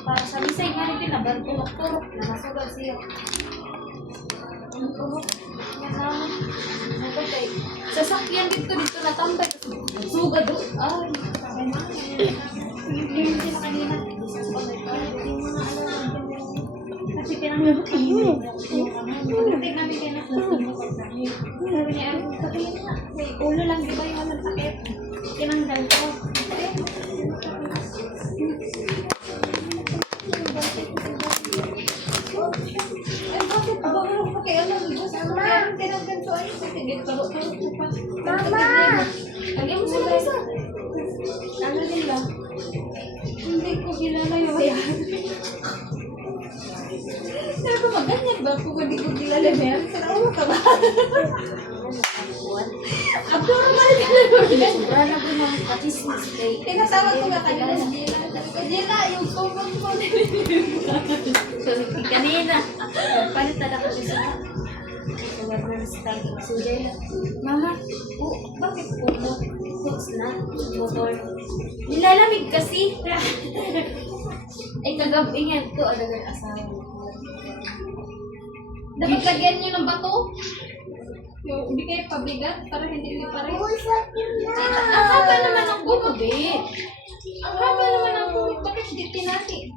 Para sa lisay nga rin pinabantulok-tulok na masugat siya. Ang tulok. Yan naman. Nagkatay. Sasakyan dito natambay. Sugad doon. Ay, sakay na. Hindi na kanina. Kasi pinangyayari. Tignan namin kayo na sabi niya, sabihin na. Ulo lang, di ba yung walang sakit? Tinanggal ko. Eh, bakit? Abang mo pa kaya lang. Mama! Tinanggal ko ay. Sige, tarot-tarot ko pa. Mama! Lagyan mo sila isa. Ano nila? Hindi ko kilala yung yan. Sabi ko, maganyan ba? Kung hindi ko kilala na yan, sarawa ka ba? Ako naman kilala. Sobra na po mga patismis kay... Tinatawag ko nga kanina si Gina. Sabi ko, Gina, yung kumot ko. So, kanina, palit na ako sa government style. So, dahil, Mama, bakit kumot? Hooks na, motor. Nilalamig kasi. Ay, kagabingan ko, ano ng asawa. Dapat lagyan niyo ng bato. Yung hindi kayo pabigat para hindi kayo pareho. Ang haba naman ang kumot. Ang haba naman ang kumot. Bakit hindi tinati?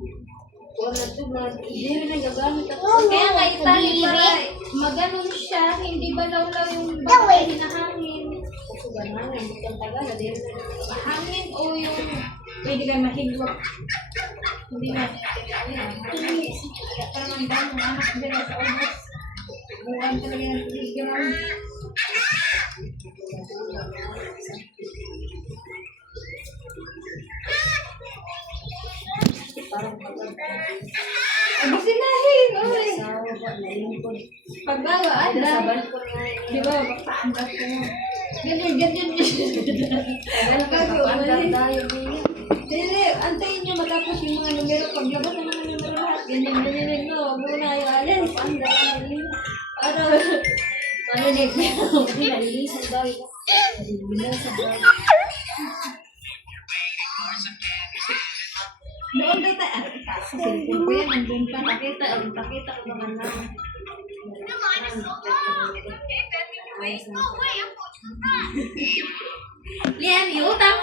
Wala ito ba? Hindi rin nagagamit ako. Kaya nga itali para maganon siya. Hindi ba lawlaw yung bakit hinahangin. Kasi gano'n, hindi kang tagal. Hangin o yung pwede kayo mahigwap. Hindi na. Para man dahil ng anak nila sa oras. Buwan talaga ng piligram. Parang kapag Ano sinahin? Oy! asawa ba, nalingkod. Pagbawa, ada. Nasaban ko na Di ba, magpaandak ko mo. Ganyan, ganyan, ganyan. Tagal ka, kapandar tayo niya. Hindi, antayin nyo matapos yung mga numero. Paglabas na mga numero lahat. Ganyan, ganyan, ganyan. No, huwag mo na yung alis. Para, Marinig niya. Hindi, nalilisan daw ito. Nalilisan daw. doon tayo tayo. Itaas sa cellphone ko yan. Nandun pa. Pakita ko naman na. Liam, iutang!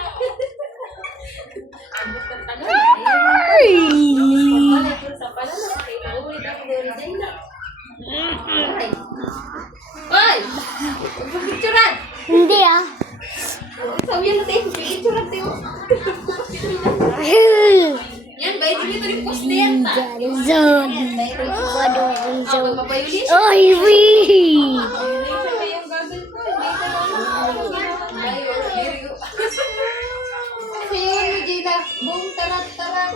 Hoy! Pagpapicturan! Hindi ah. Sabi yan natin. Picture natin. Yan, ba? Ito nito rin post na yan, ta? Garizon. Waduh, Ako, papayulis. Oy, wee! Sayawan mo, Gina. Boom, tarat, tarat.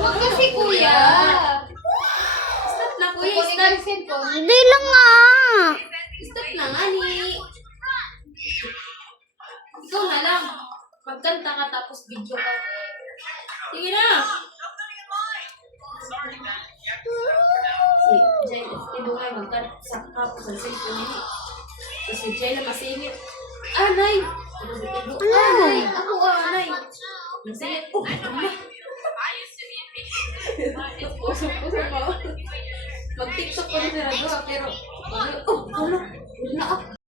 Huwag kasi, kuya. Stop na, kuya. Kunin Stop. yung cellphone. Hindi lang ah. Stop na nga, ni. Ikaw na lang. Magkanta ka tapos video ka. Sige na. Si Jay, ibo nga magkanta sa kapos sa cellphone niya. Tapos si Jay na masingit. Anay! Anay! Ako anay! Masingit. Oh, ano? Pusok-pusok pa. Mag-tiktok ko rin sa radyo, pero... Oh, ano? Wala ako.